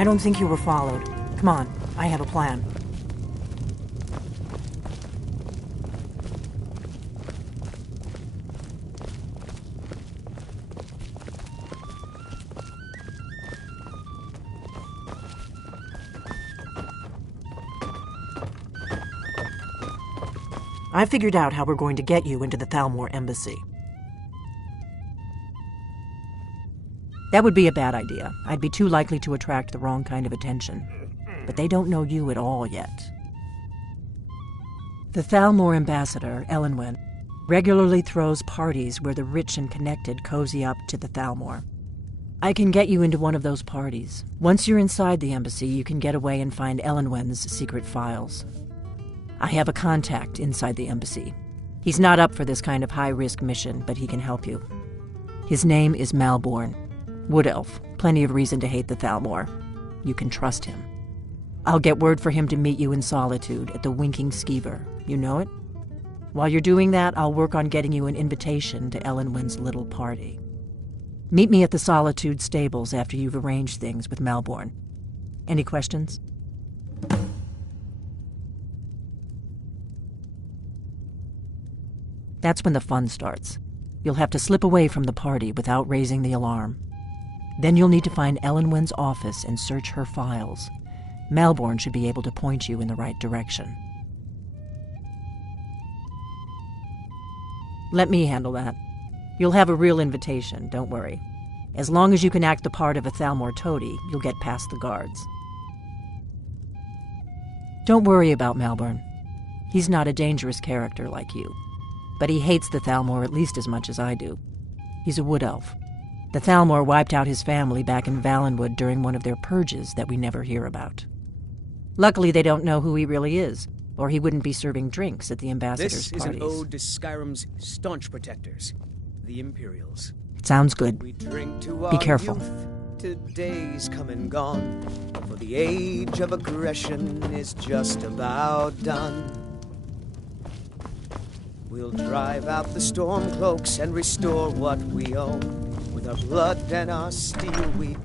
I don't think you were followed. Come on, I have a plan. I figured out how we're going to get you into the Thalmor embassy. That would be a bad idea. I'd be too likely to attract the wrong kind of attention. But they don't know you at all yet. The Thalmor ambassador, Elenwen, regularly throws parties where the rich and connected cozy up to the Thalmor. I can get you into one of those parties. Once you're inside the embassy, you can get away and find Elenwen's secret files. I have a contact inside the embassy. He's not up for this kind of high-risk mission, but he can help you. His name is Malborn. Wood Elf. Plenty of reason to hate the Thalmor. You can trust him. I'll get word for him to meet you in Solitude at the Winking Skeever. You know it? While you're doing that, I'll work on getting you an invitation to Elenwen's little party. Meet me at the Solitude stables after you've arranged things with Malborn. Any questions? That's when the fun starts. You'll have to slip away from the party without raising the alarm. Then you'll need to find Elenwen's office and search her files. Malborn should be able to point you in the right direction. Let me handle that. You'll have a real invitation, don't worry. As long as you can act the part of a Thalmor toady, you'll get past the guards. Don't worry about Malborn. He's not a dangerous character like you. But he hates the Thalmor at least as much as I do. He's a wood elf. The Thalmor wiped out his family back in Valenwood during one of their purges that we never hear about. Luckily, they don't know who he really is, or he wouldn't be serving drinks at the ambassadors' parties. This is an ode to Skyrim's staunch protectors, the Imperials. Sounds good. We drink to Be careful. Today's come and gone, for the age of aggression is just about done. We'll drive out the storm cloaks and restore what we own. With our blood and our steel we...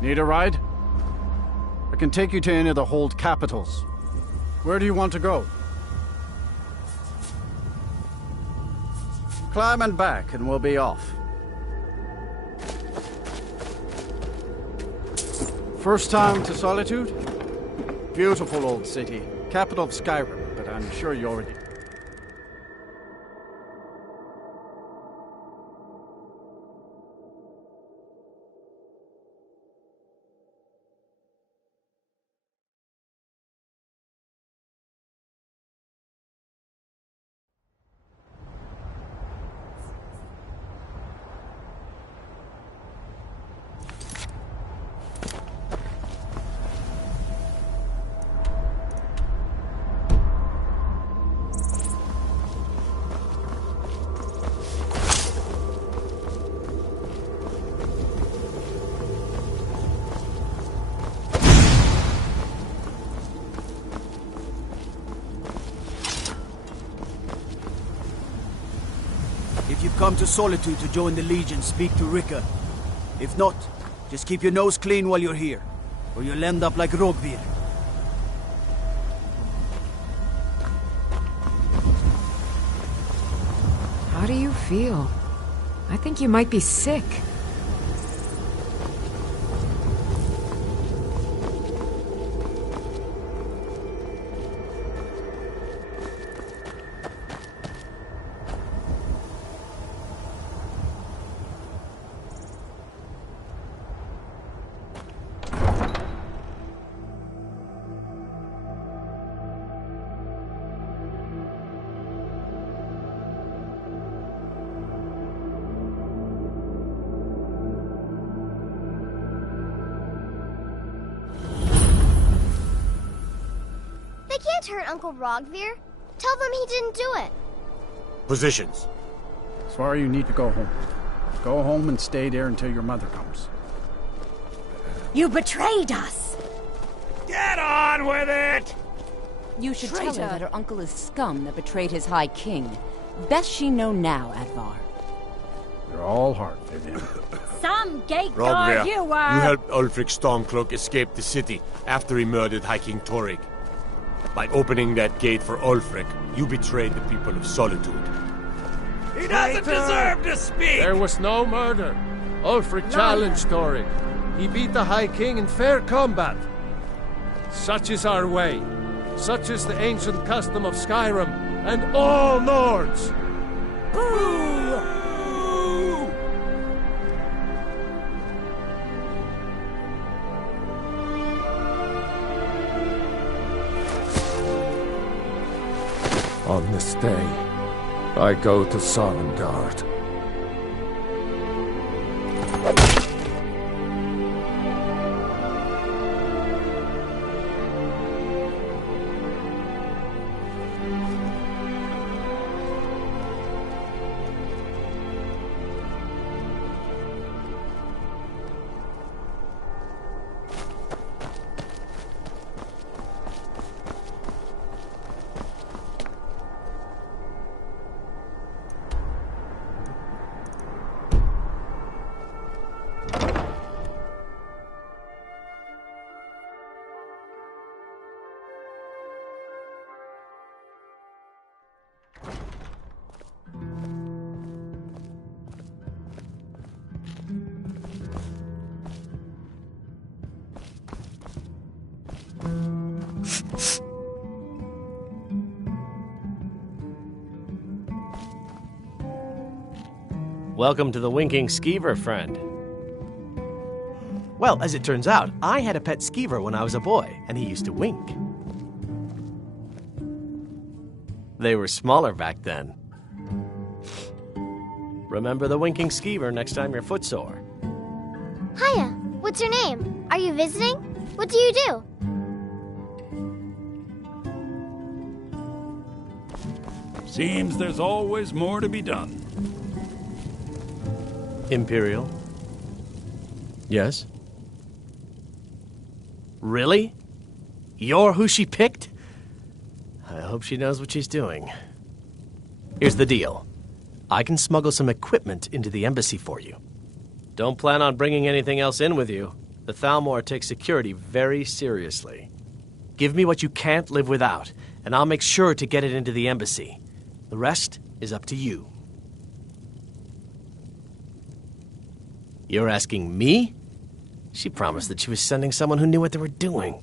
Need a ride? I can take you to any of the hold capitals. Where do you want to go? Climb and back and we'll be off. First time to Solitude? Beautiful old city. Capital of Skyrim, but I'm sure you already... If you've come to Solitude to join the Legion, speak to Rika. If not, just keep your nose clean while you're here, or you'll end up like Rogvir. How do you feel? I think you might be sick. hurt Uncle Rogvir? Tell them he didn't do it. Positions. Svar, you need to go home. Go home and stay there until your mother comes. You betrayed us! Get on with it! You should tell her that her uncle is scum that betrayed his High King. Best she know now, Advar. You're all heart, Vivian. Some gate Rogvir, guard you were! you helped Ulfric Stormcloak escape the city after he murdered High King Torrig. By opening that gate for Ulfric, you betrayed the people of Solitude. He doesn't deserve to speak! There was no murder. Ulfric challenged Torrig. He beat the High King in fair combat. Such is our way. Such is the ancient custom of Skyrim and all Nords. Boo! On this day, I go to Sovngarde. Welcome to the Winking Skeever, friend. Well, as it turns out, I had a pet skeever when I was a boy, and he used to wink. They were smaller back then. Remember the Winking Skeever next time you're footsore. Hiya, what's your name? Are you visiting? What do you do? Seems there's always more to be done. Imperial? Yes? Really? You're who she picked? I hope she knows what she's doing. Here's the deal. I can smuggle some equipment into the embassy for you. Don't plan on bringing anything else in with you. The Thalmor takes security very seriously. Give me what you can't live without, and I'll make sure to get it into the embassy. The rest is up to you. You're asking me? She promised that she was sending someone who knew what they were doing.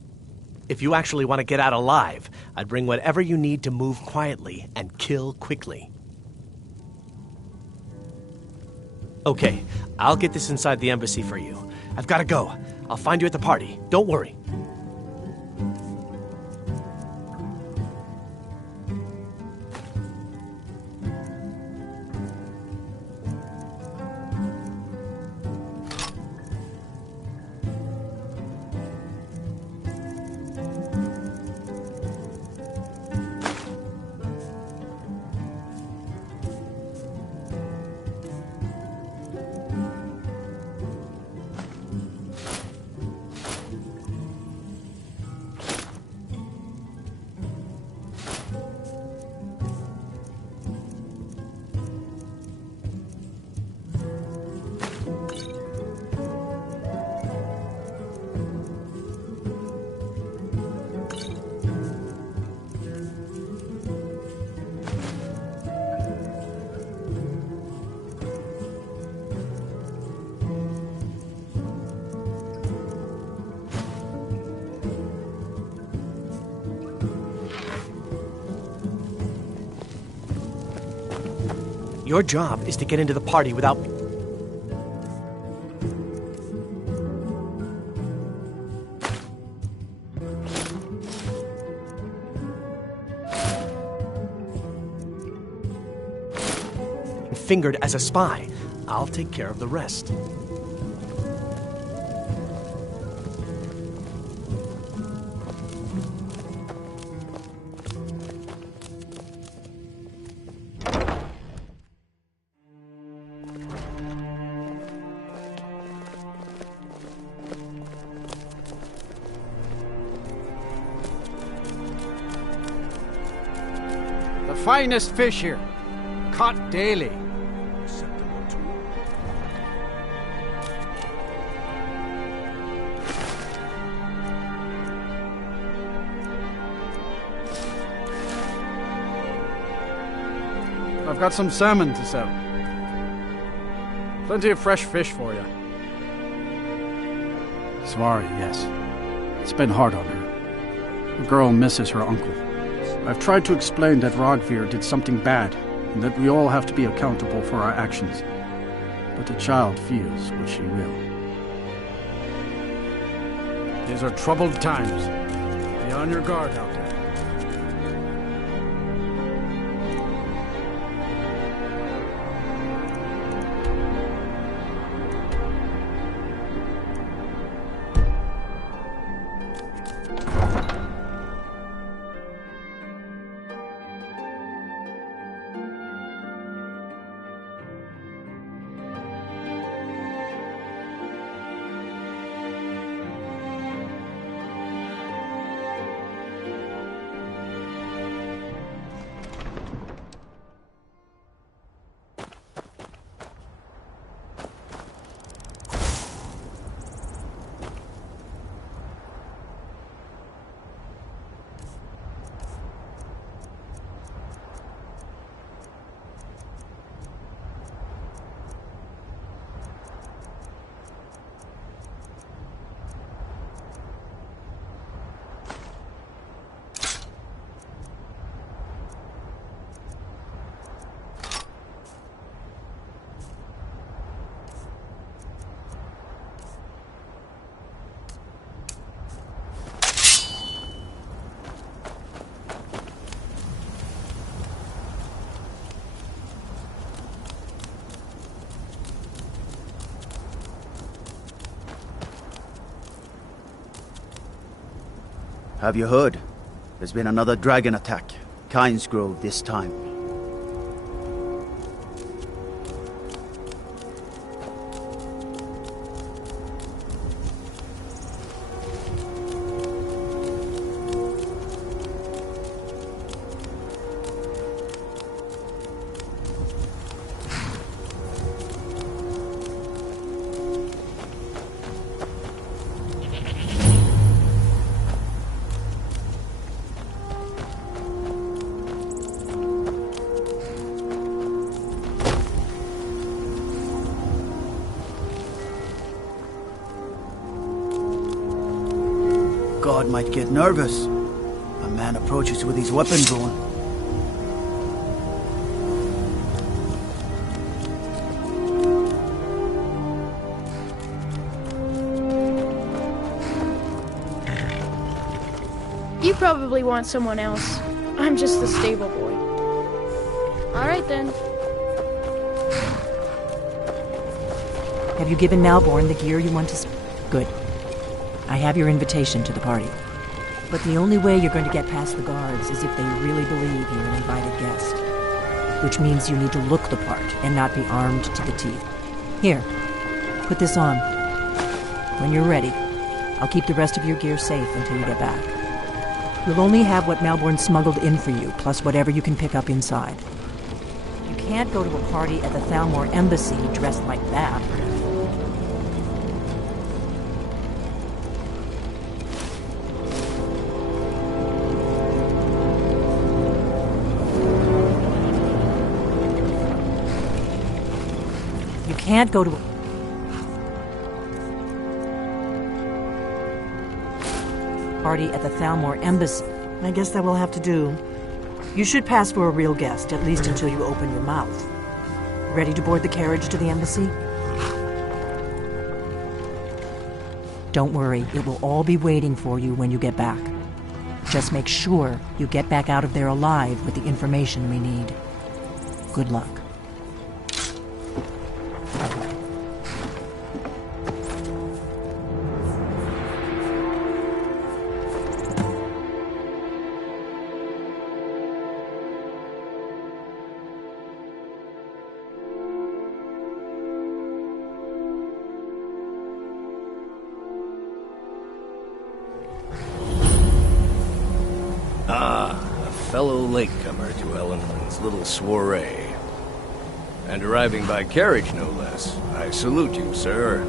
If you actually want to get out alive, I'd bring whatever you need to move quietly and kill quickly. Okay, I'll get this inside the embassy for you. I've got to go. I'll find you at the party. Don't worry. Your job is to get into the party without me. Fingered as a spy. I'll take care of the rest. finest fish here. Caught daily. I've got some salmon to sell. Plenty of fresh fish for you. Svari, yes. It's been hard on her. The girl misses her uncle. I've tried to explain that Rogvir did something bad, and that we all have to be accountable for our actions. But the child feels what she will. These are troubled times. Be on your guard out there. Have you heard? There's been another dragon attack. Kynes Grove this time. God might get nervous. A man approaches with his weapon drawn. You probably want someone else. I'm just the stable boy. All right then. Have you given Malborn the gear you want to... Good. I have your invitation to the party. But the only way you're going to get past the guards is if they really believe you're an invited guest. Which means you need to look the part and not be armed to the teeth. Here, put this on. When you're ready, I'll keep the rest of your gear safe until you get back. You'll only have what Malborn smuggled in for you, plus whatever you can pick up inside. You can't go to a party at the Thalmor Embassy dressed like that. Can't go to a party at the Thalmor Embassy. I guess that will have to do. You should pass for a real guest, at least until you open your mouth. Ready to board the carriage to the embassy? Don't worry, it will all be waiting for you when you get back. Just make sure you get back out of there alive with the information we need. Good luck. fellow latecomer to Ellenman's little soiree. And arriving by carriage, no less. I salute you, sir.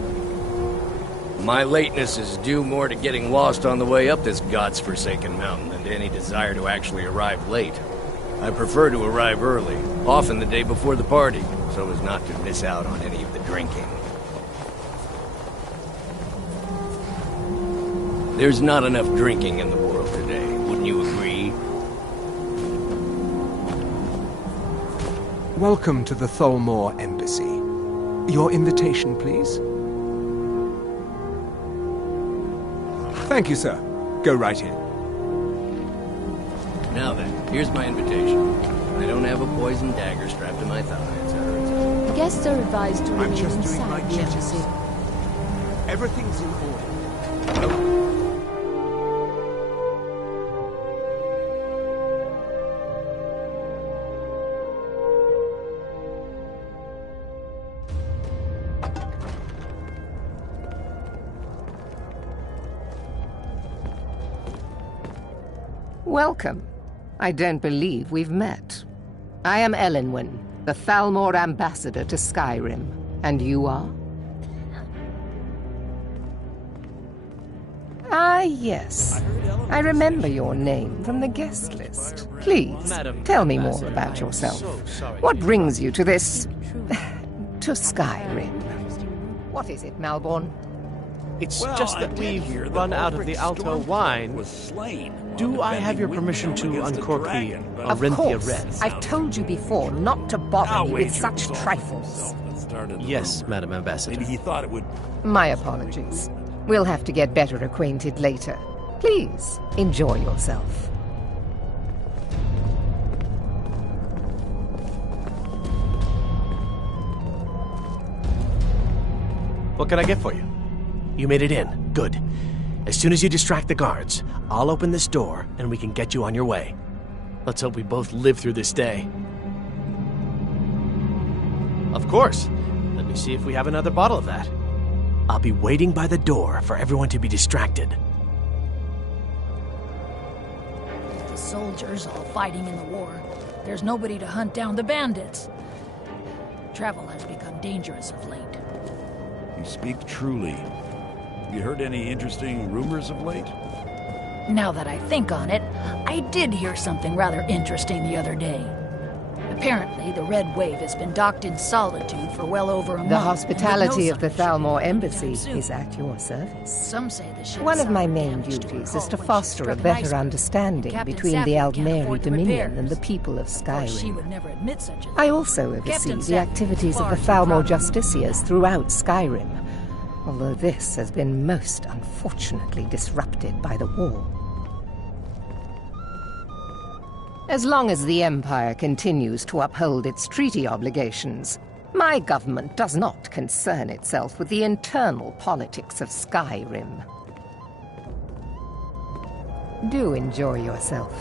My lateness is due more to getting lost on the way up this god's-forsaken mountain than to any desire to actually arrive late. I prefer to arrive early, often the day before the party, so as not to miss out on any of the drinking. There's not enough drinking in the world today, wouldn't you agree? Welcome to the Tholmor Embassy. Your invitation, please. Thank you, sir. Go right in. Now then, here's my invitation. I don't have a poison dagger strapped to my thigh, etc. Guests are advised to I'm remain just doing my inside the embassy. duties. Everything's in order. Welcome. I don't believe we've met. I am Elenwen, the Thalmor ambassador to Skyrim. And you are? Ah, yes. I remember your name from the guest list. Please, tell me more about yourself. What brings you to this... to Skyrim? What is it, Malborn? It's just that we've run out of the Alto wine. Do I have your permission to uncork the Arinthia Red? I've told you before not to bother me with such trifles. Yes, Madam Ambassador. Maybe he thought it would... My apologies. We'll have to get better acquainted later. Please, enjoy yourself. What can I get for you? You made it in. Good. As soon as you distract the guards, I'll open this door and we can get you on your way. Let's hope we both live through this day. Of course. Let me see if we have another bottle of that. I'll be waiting by the door for everyone to be distracted. The soldiers all fighting in the war. There's nobody to hunt down the bandits. Travel has become dangerous of late. You speak truly. You heard any interesting rumors of late? Now that I think on it, I did hear something rather interesting the other day. Apparently, the Red Wave has been docked in solitude for well over a month. The hospitality of the Thalmor Embassy is at your service. Some say the ship One of my main duties is to foster a better understanding between the Aldmeri Dominion and the people of Skyrim. I also oversee the activities of the Thalmor Justiciars throughout Skyrim, although this has been most unfortunately disrupted by the war. As long as the Empire continues to uphold its treaty obligations, my government does not concern itself with the internal politics of Skyrim. Do enjoy yourself.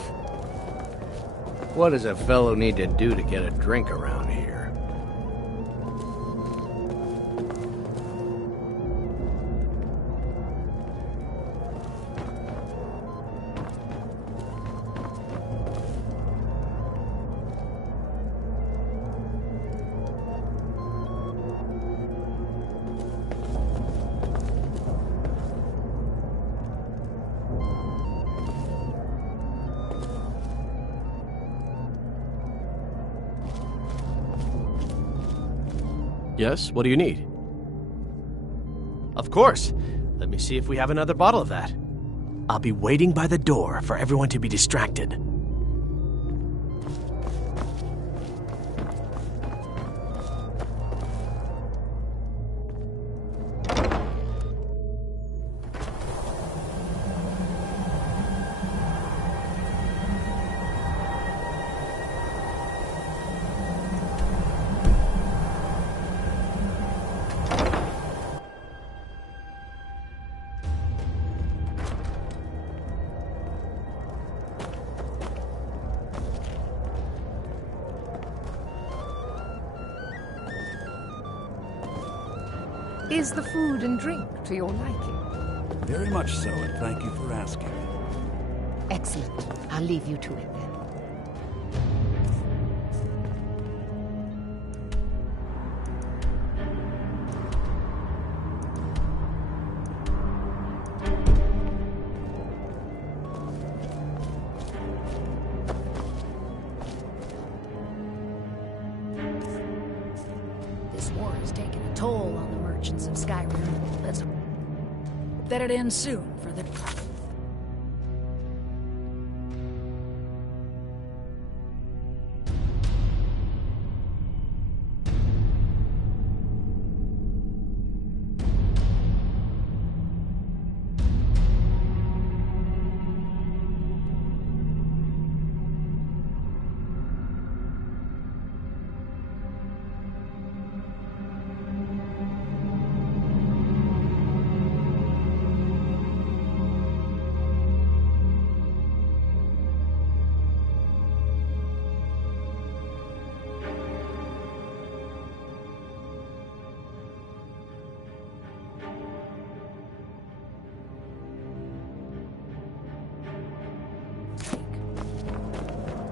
What does a fellow need to do to get a drink around here? Yes, what do you need? Of course. Let me see if we have another bottle of that. I'll be waiting by the door for everyone to be distracted. Is the food and drink to your liking? Very much so, and thank you for asking. Excellent. I'll leave you to it then. Skyrim. Let's hope that it ends soon for the...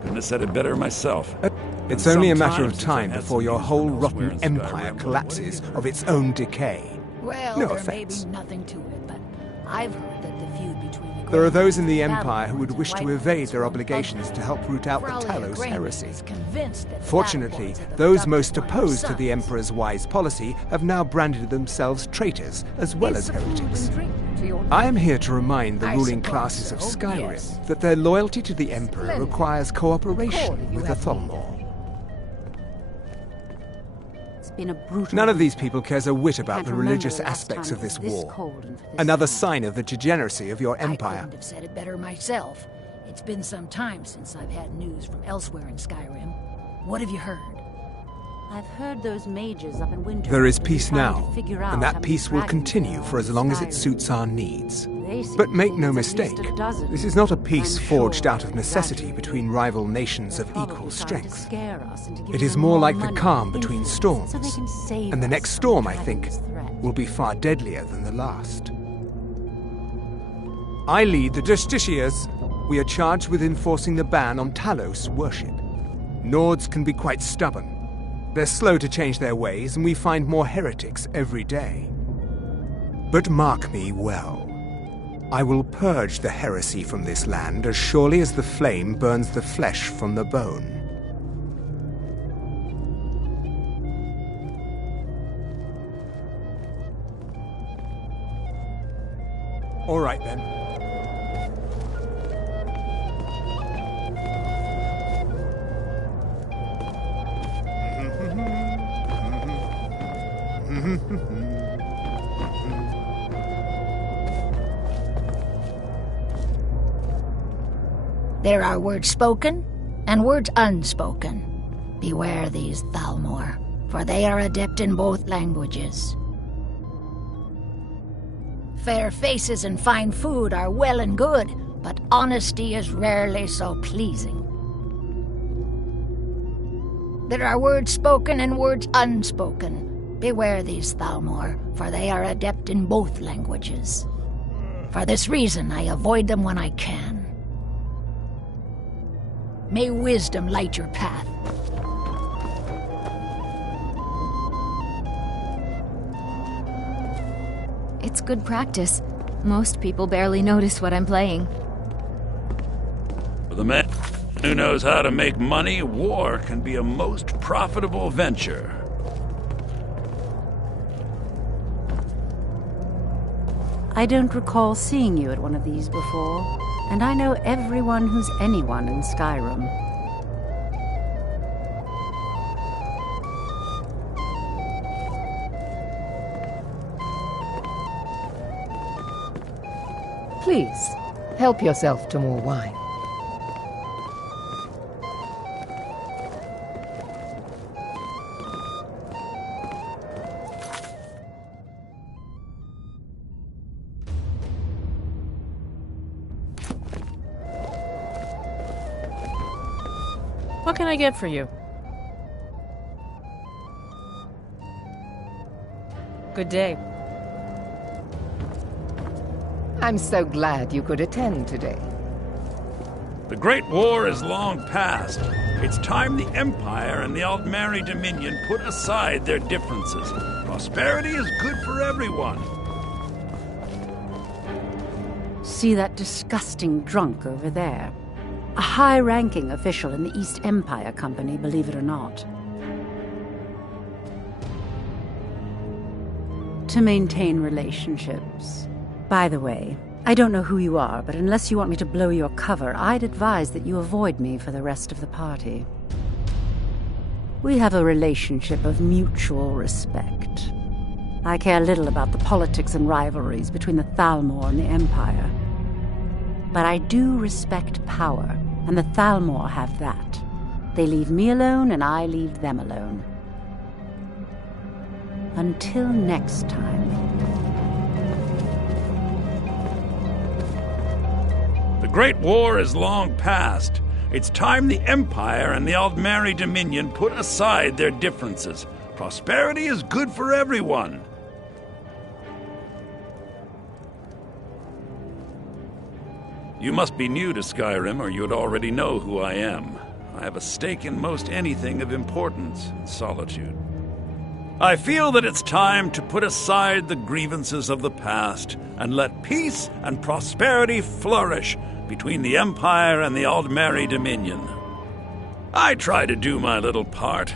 Couldn't have said it better myself. It's only a matter of time before your whole rotten empire collapses of its own decay. Well, No there offense. may be nothing to it, but I've heard that the feud between the There are those in the Grey Empire who would and wish to White evade Ones their from obligations to help root out the Crowley Talos Grey heresy. is convinced that the Fortunately, Bad Boys are the those product most of one of her opposed to the sons. Emperor's wise policy have now branded themselves traitors as well as heretics. I am here to remind the I ruling suppose classes of so, Skyrim yes. that their loyalty to the Emperor requires cooperation with the Thalmor. It's been a brutal... None of these people cares a whit about Can't the remember religious the last aspects time of it was this this war. cold and for this Another long. sign of the degeneracy of your I empire. couldn't have said it better myself. It's been some time since I've had news from elsewhere in Skyrim. What have you heard? I've heard those mages up in Winter. There is have been peace trying now, to figure out and how that many peace will dragons continue there are for as in long as it Skyrim. suits our needs. They seem But to make think no it's at least mistake, a dozen. this is not a peace I'm forged sure out of they're necessity exaggerating. between rival nations of They're probably equal trying to strength. scare us into It giving is them more like the money calm and between influence storms. so they can save And the us next from storm, the I think, dragon's threat. will be far deadlier than the last. I lead the Justiciars. We are charged with enforcing the ban on Talos worship. Nords can be quite stubborn. They're slow to change their ways, and we find more heretics every day. But mark me well. I will purge the heresy from this land as surely as the flame burns the flesh from the bone. All right, then. There are words spoken and words unspoken. Beware these Thalmor, for they are adept in both languages. Fair faces and fine food are well and good, but honesty is rarely so pleasing. There are words spoken and words unspoken. Beware these Thalmor, for they are adept in both languages. For this reason, I avoid them when I can. May wisdom light your path. It's good practice. Most people barely notice what I'm playing. For the man who knows how to make money, war can be a most profitable venture. I don't recall seeing you at one of these before, and I know everyone who's anyone in Skyrim. Please, help yourself to more wine. What can I get for you? Good day. I'm so glad you could attend today. The Great War is long past. It's time the Empire and the Aldmeri Dominion put aside their differences. Prosperity is good for everyone. See that disgusting drunk over there? A high-ranking official in the East Empire Company, believe it or not. to maintain relationships. By the way, I don't know who you are, but unless you want me to blow your cover, I'd advise that you avoid me for the rest of the party. We have a relationship of mutual respect. I care little about the politics and rivalries between the Thalmor and the Empire. But I do respect power, and the Thalmor have that. They leave me alone, and I leave them alone. Until next time. The Great War is long past. It's time the Empire and the Aldmeri Dominion put aside their differences. Prosperity is good for everyone. You must be new to Skyrim, or you'd already know who I am. I have a stake in most anything of importance in Solitude. I feel that it's time to put aside the grievances of the past and let peace and prosperity flourish between the Empire and the Aldmeri Dominion. I try to do my little part.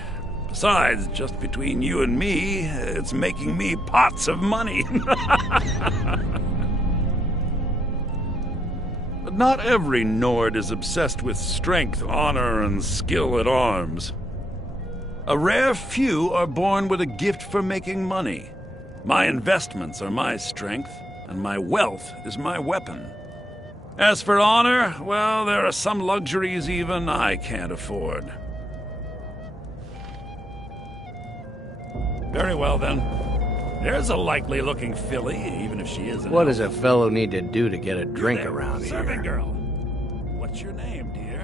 Besides, just between you and me, it's making me pots of money. But not every Nord is obsessed with strength, honor, and skill at arms. A rare few are born with a gift for making money. My investments are my strength, and my wealth is my weapon. As for honor, well, there are some luxuries even I can't afford. Very well, then. There's a likely-looking filly, even if she isn't. What does a fellow need to do to get a drink around here? Servant girl. What's your name, dear?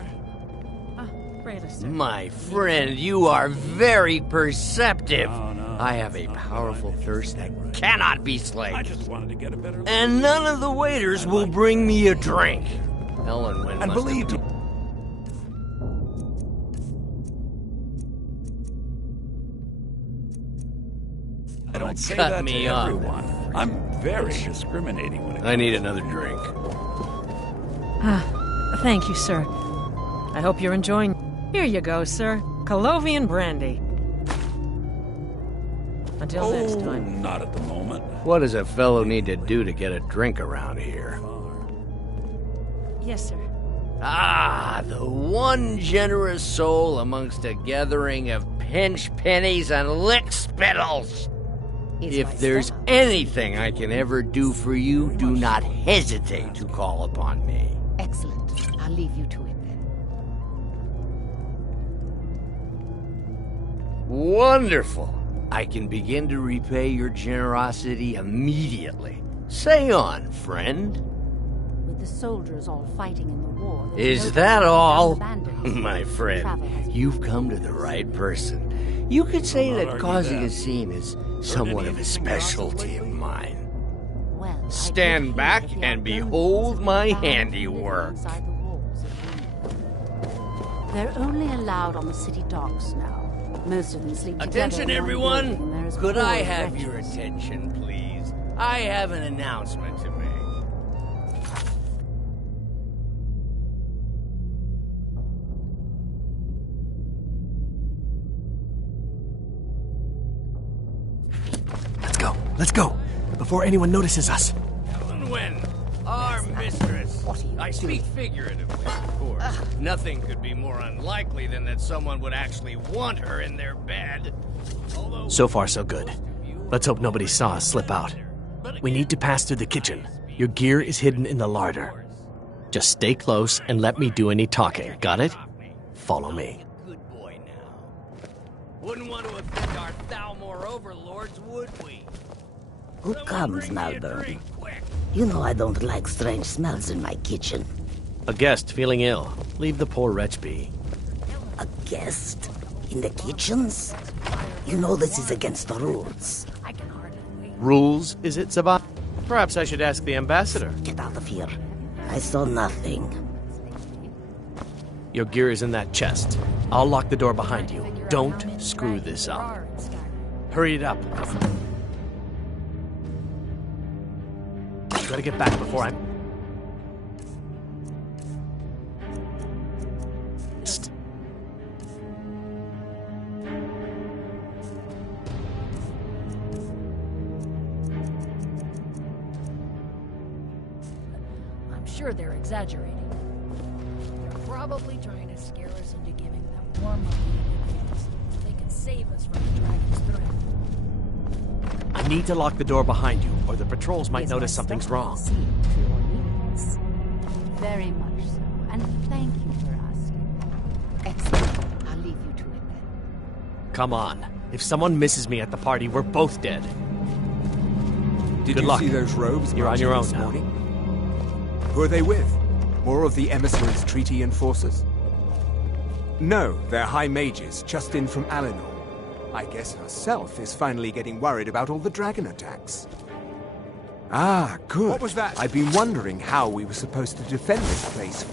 My friend, you are very perceptive. I have a powerful thirst that cannot be slaked. I just wanted to get a better... And none of the waiters will bring me a drink. Ellen, and believe me... I don't say cut that me to off. everyone. I'm very discriminating when it comes I need another drink. Thank you, sir. I hope you're enjoying... Here you go, sir. Colovian brandy. Until next time. Not at the moment. What does a fellow need to do to get a drink around here? Yes, sir. Ah, the one generous soul amongst a gathering of pinch pennies and lick spittles. If there's anything I can ever do for you, do not hesitate to call upon me. Excellent. I'll leave you to it then. Wonderful. I can begin to repay your generosity immediately. Say on, friend. With the soldiers all fighting in the war... Is that all? My friend, you've come to the right person. You could say that causing a scene is somewhat of a specialty of mine. Stand back and behold my handiwork. They're only allowed on the city docks now. Most of them sleep together. Attention, in one everyone! building, and there's Could I four have wretches. your attention, please? I have an announcement to make. Let's go, before anyone notices us. When our mistress... I speak figuratively, of course. Nothing could be more unlikely than that someone would actually want her in their bed. So far, so good. Let's hope nobody saw us slip out. We need to pass through the kitchen. Your gear is hidden in the larder. Just stay close and let me do any talking, got it? Follow me. Good boy now. Wouldn't want to offend our Thalmor overlords, would we? Who comes, Malburn? You know I don't like strange smells in my kitchen. A guest feeling ill. Leave the poor wretch be. A guest? In the kitchens? You know this is against the rules. Rules, is it, Sabah? Perhaps I should ask the ambassador. Get out of here. I saw nothing. Your gear is in that chest. I'll lock the door behind you. Don't screw this up. Hurry it up. Gotta get back before I'm... sure they're exaggerating. They're probably trying to scare us into giving them more money in advance so they can save us from the dragon's threat. I need to lock the door behind you, or the patrols might notice something's wrong. Very much so, and thank you for asking. Excellent. I'll leave you to it then. Come on. If someone misses me at the party, we're both dead. Did Good you luck. see those robes You're on your marching own this now. morning? Who are they with? More of the emissaries' treaty enforcers? No, they're high mages, just in from Alinor. I guess herself is finally getting worried about all the dragon attacks. Ah, good. What was that? I've been wondering how we were supposed to defend this place.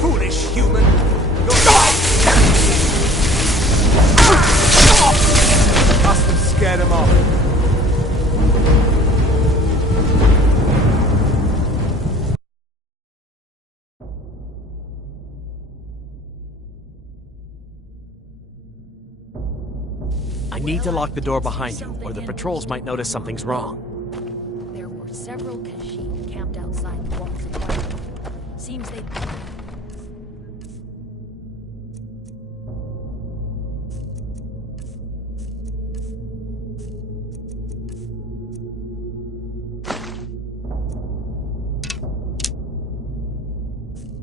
Foolish human! Must have scared him off. I need to lock the door behind you, or the patrols might notice something's wrong. There were several Kashyyyk camped outside the walls of White. Seems they...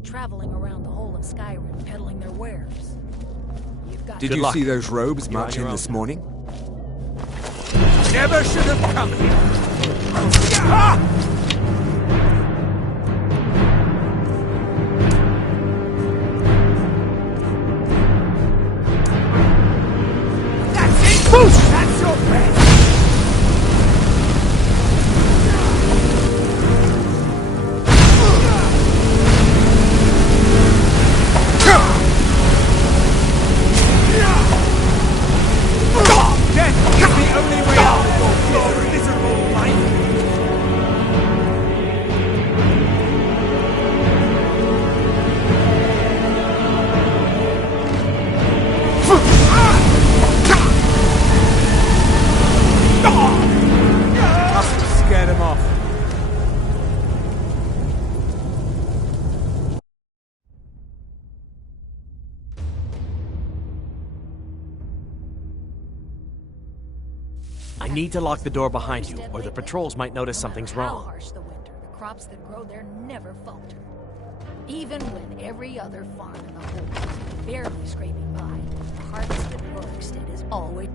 traveling around the whole of Skyrim peddling their wares. You've got Did Good you luck. see those robes You're on marching your own this now. morning? Never should have come here! Ah! That's it! Boost! That's your best! Death is the only way out of your miserable life! Must have scared him off. I need to lock the door behind you, or the patrols might notice something's How wrong. harsh the winter, the crops that grow there never falter. Even when every other farm in the whole is barely scraping by, the harvest at Rorikstead is always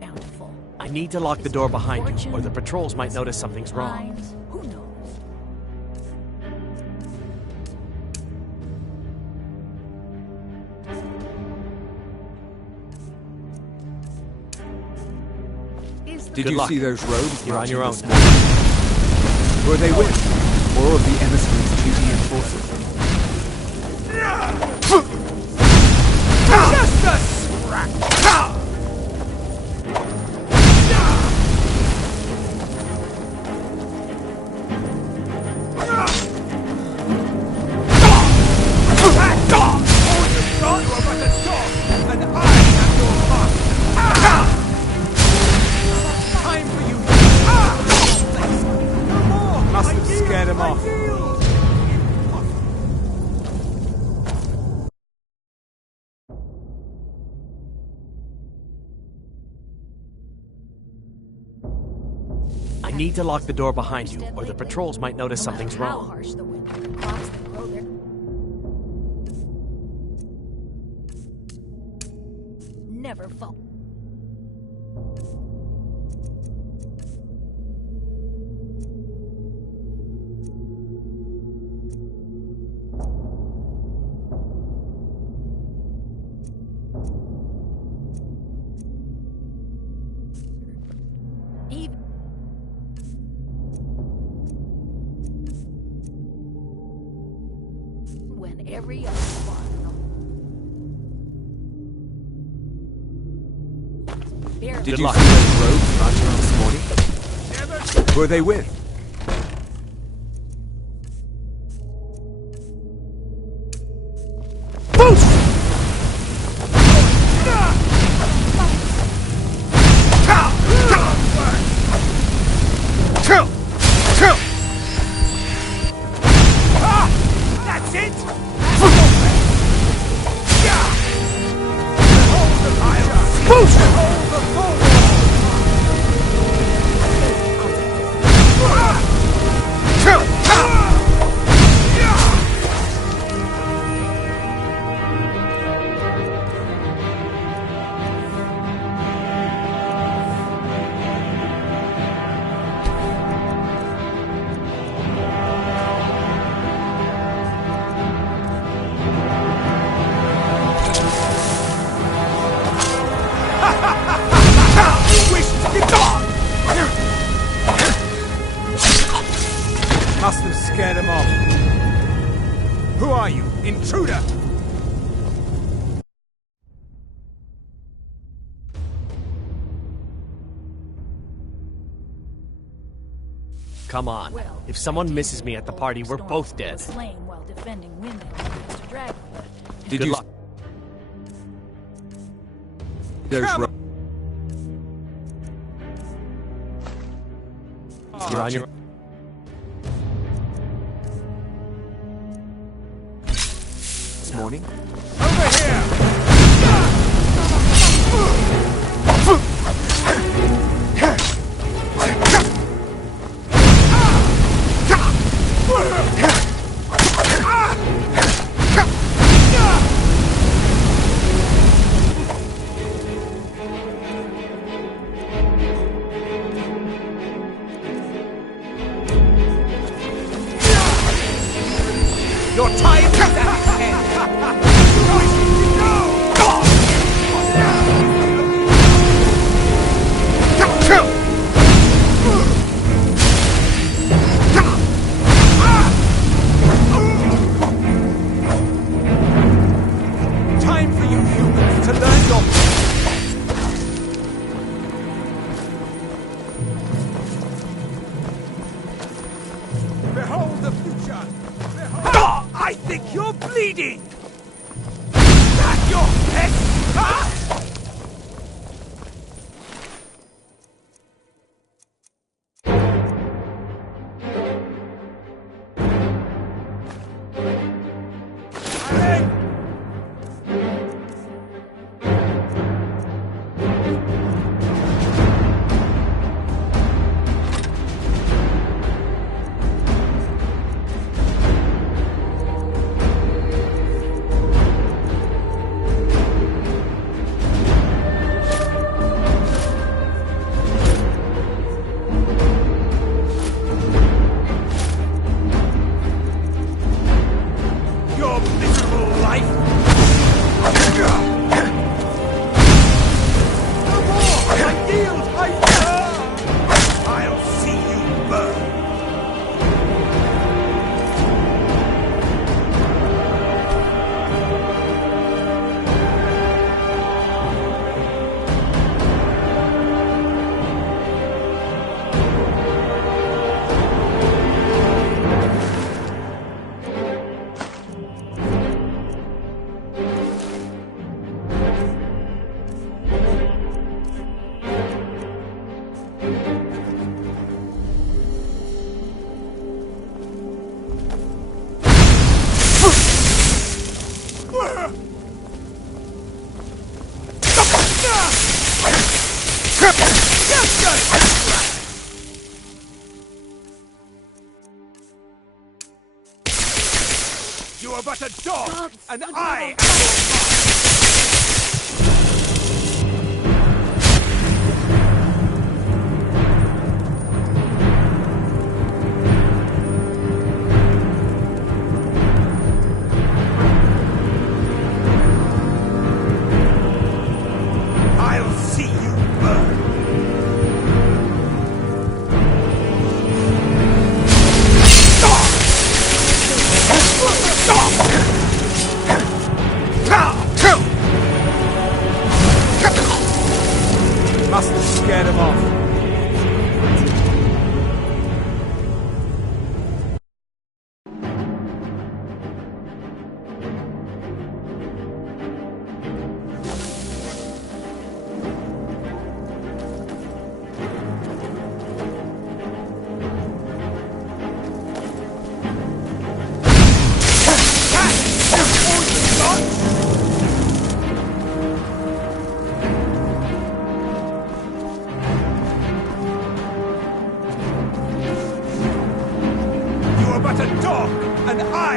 bountiful. I need to lock the door behind you, or the patrols might notice something's wrong. Mines, who knows? Did Good you luck. see those robes You're on marching your own this now. morning? Who are they with? More of the emissaries' treaty enforcers. Just a scrap! Must have scared him off. I need to lock the door behind you, or the patrols might notice something's How wrong. harsh the winter, the crops that grow there never fall. when every other farm in the whole... Did you see those rogues marching on this morning? Who are they with? That's it! Must have scared him off. Who are you, intruder? Come on. If someone misses me at the party, we're both dead. Slain while defending Windhelm against a dragon. Did Good you... luck. There's You're on your... This morning? Your time is at Time for you humans to learn your... Behold the future! I think you're bleeding! Is that your head? Huh? Your miserable life! No more! I yield! I'll see you burn! You are but a dog, and I I'll see you burn. Stop!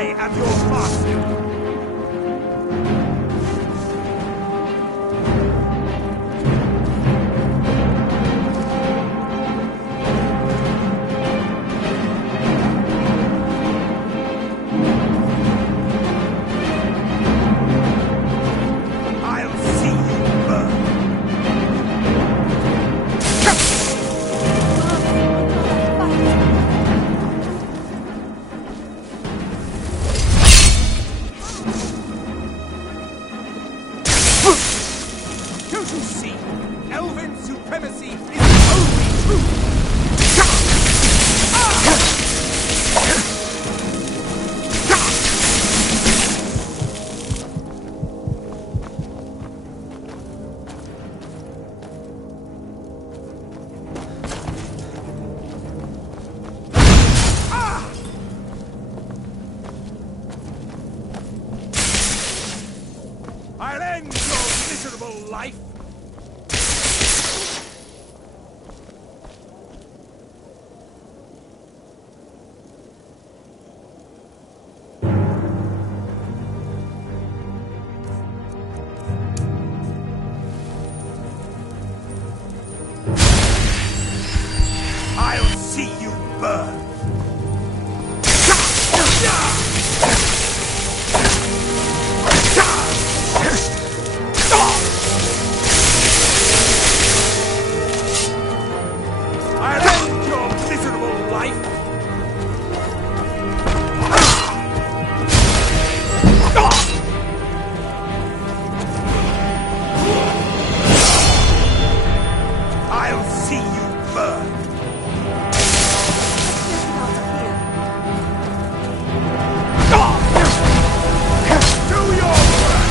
I am your master! I'll end your miserable life! I'll see you burn! I'll end your miserable life! I'll see you burn! Do your work!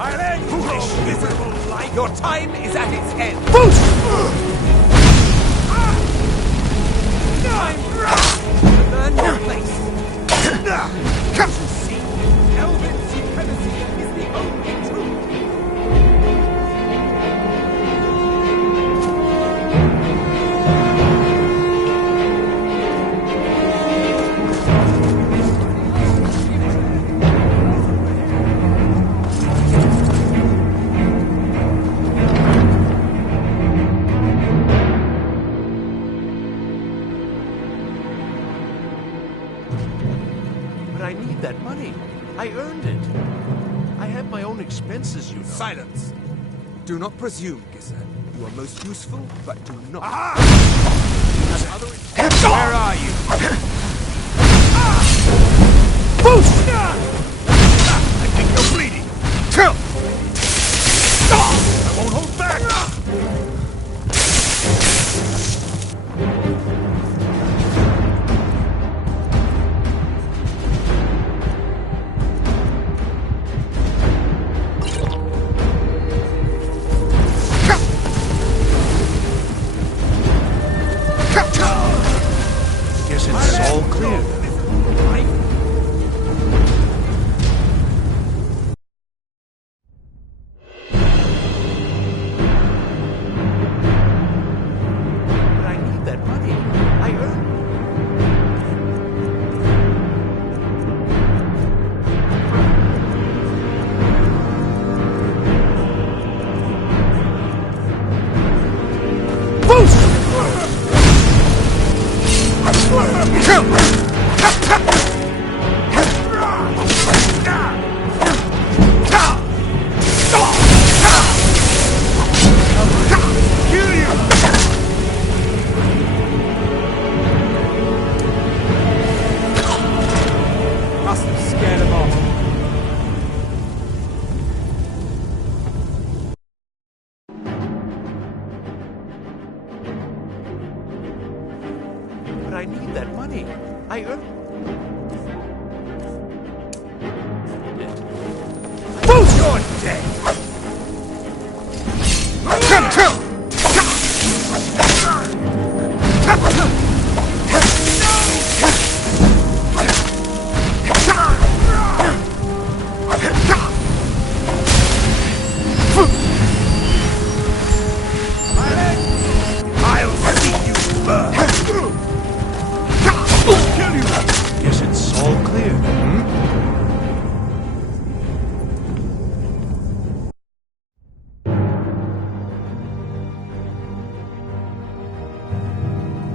I'll end your miserable life! Your time is at its end! I'm right! Learn your place! Come to see! Elven supremacy is the only truth! I need that money. I earned it. I have my own expenses, you know. Silence! Do not presume, Gisser. You are most useful, but do not. Where are you? Boost! I think you're bleeding. Kill! I won't hold back! Guess it's all clear. But I need that money. I earned it. Boost your day! I'll see you burn! Kill you! Guess it's all clear.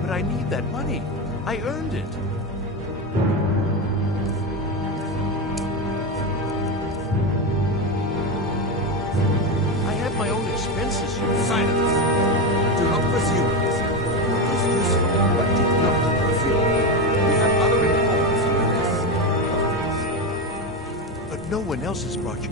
But I need that money. I earned it. I have my own expenses, you Silence! Do not presume, Gisser. You are most useful, but do not presume. We have other informants for this. But no one else has brought you.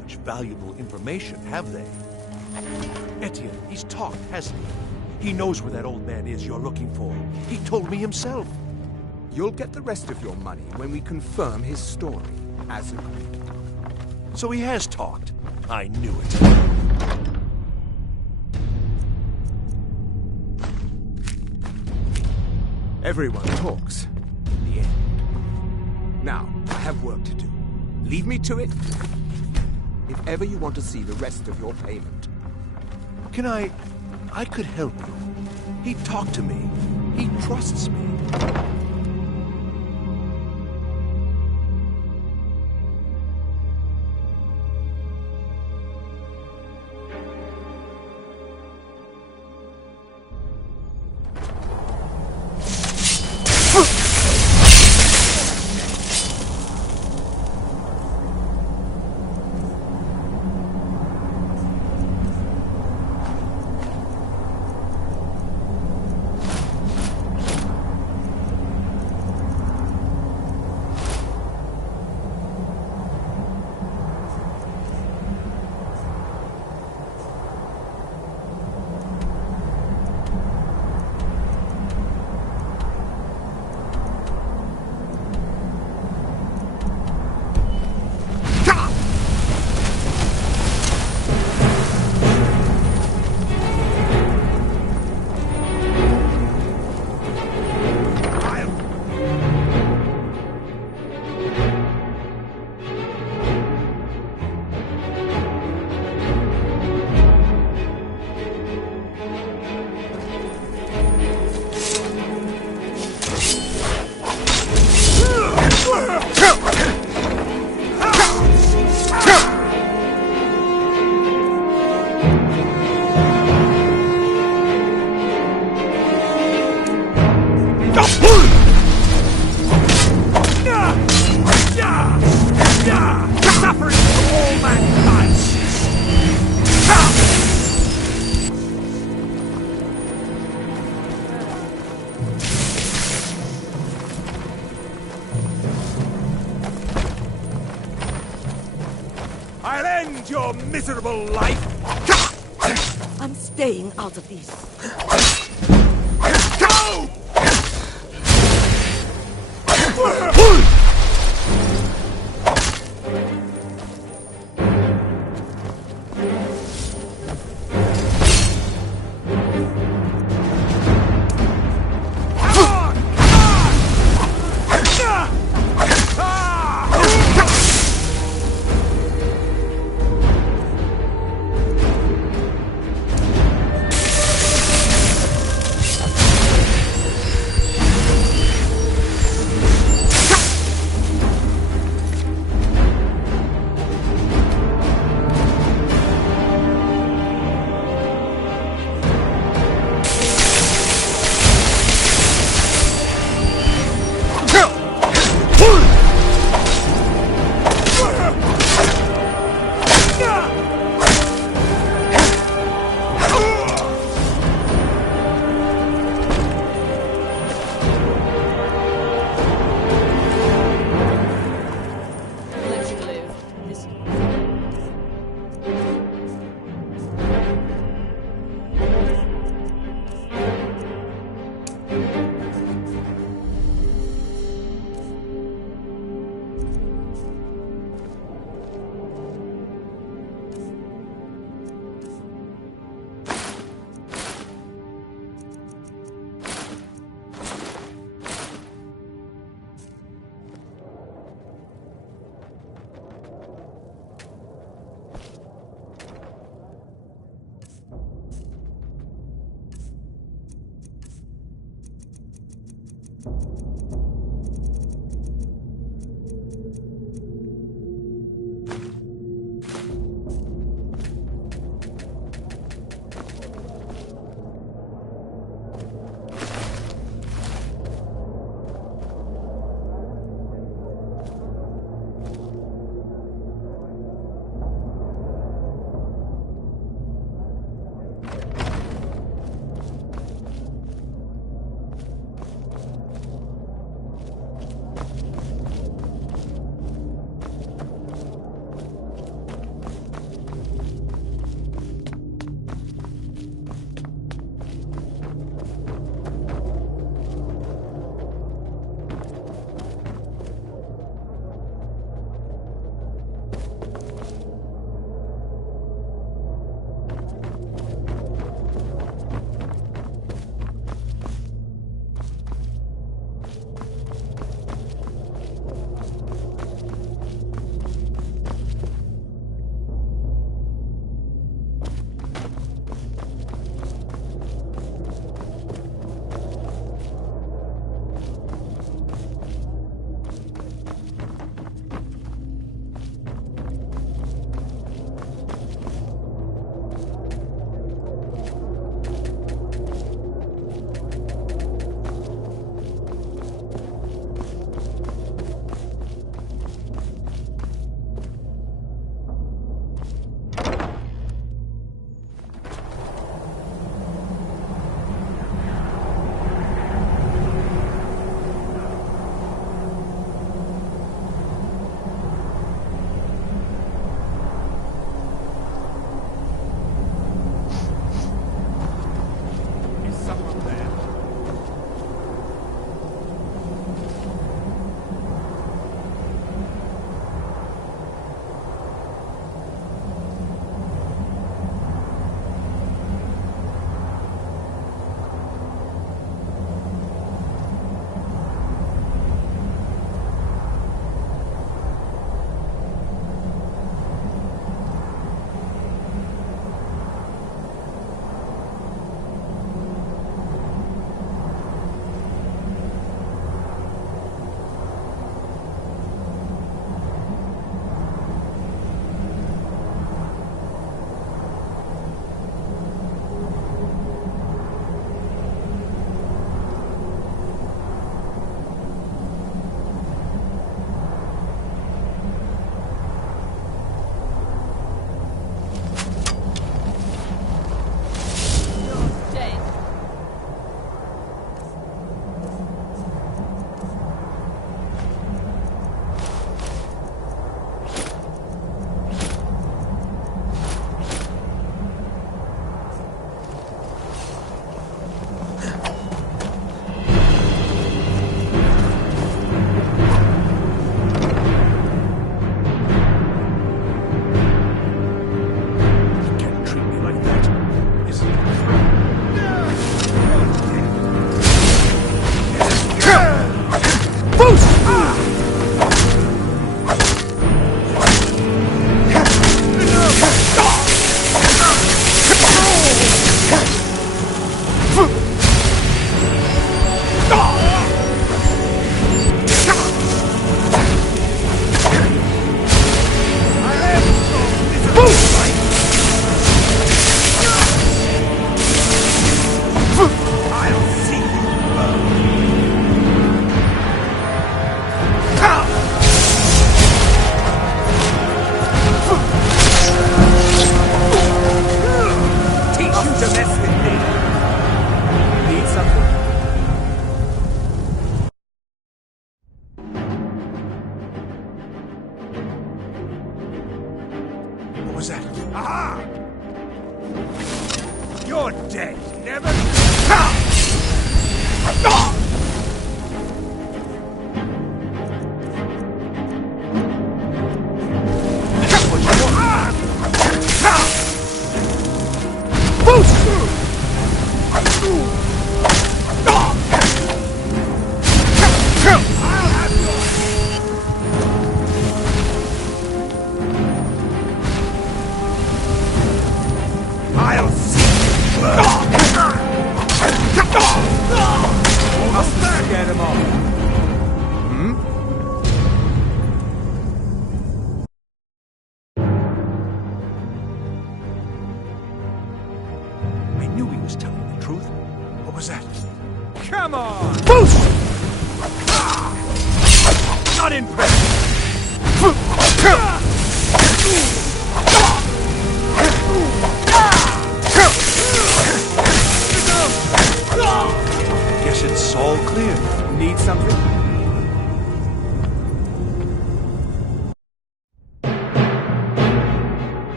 Much valuable information, have they? Etienne, he's talked, hasn't he? He knows where that old man is you're looking for. He told me himself. You'll get the rest of your money when we confirm his story, as agreed. So he has talked. I knew it. Everyone talks. In the end. Now, I have work to do. Leave me to it. If ever you want to see the rest of your payment. Can I could help you. He talked to me. He trusts me. I'll end your miserable life! I'm staying out of these. Go! was that? Aha! You're dead. Never. Come on! Boost! Not impressed! Guess it's all clear. Need something?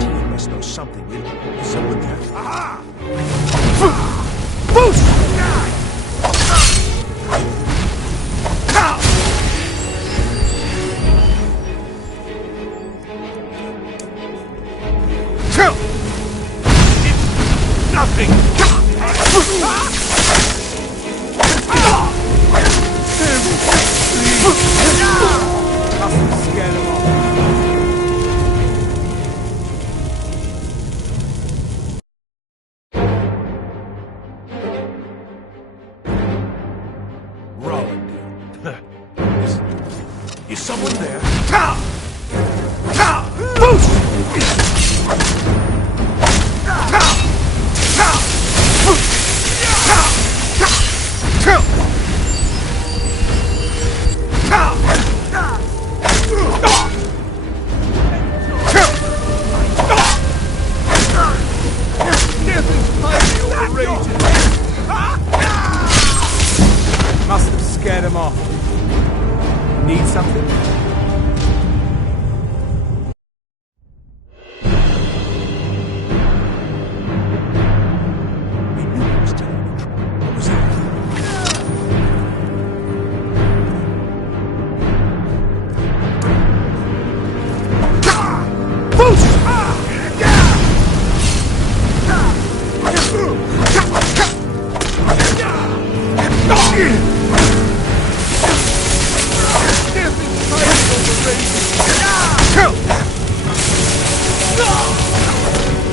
You must know something. Is someone there? Aha! Boost! It's nothing! Must scare them off. Is someone there? Boost! Death is highly overrated. Must have scared him off. Need something? We knew he was telling the truth. What was that? Boost!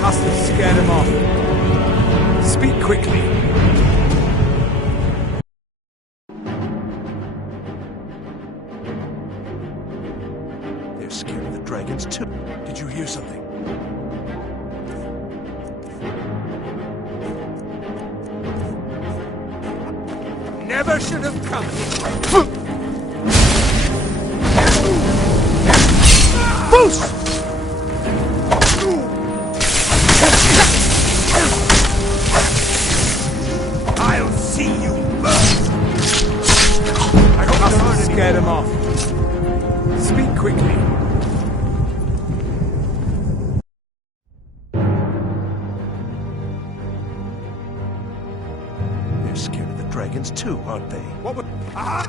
Must have scared him off. Speak quickly. They're scared of the dragons too. Did you hear something? Never should have come. Boost! I'll see you burn! I must have scared him off. Speak quickly. They're scared of the dragons too, aren't they? What would... Ah!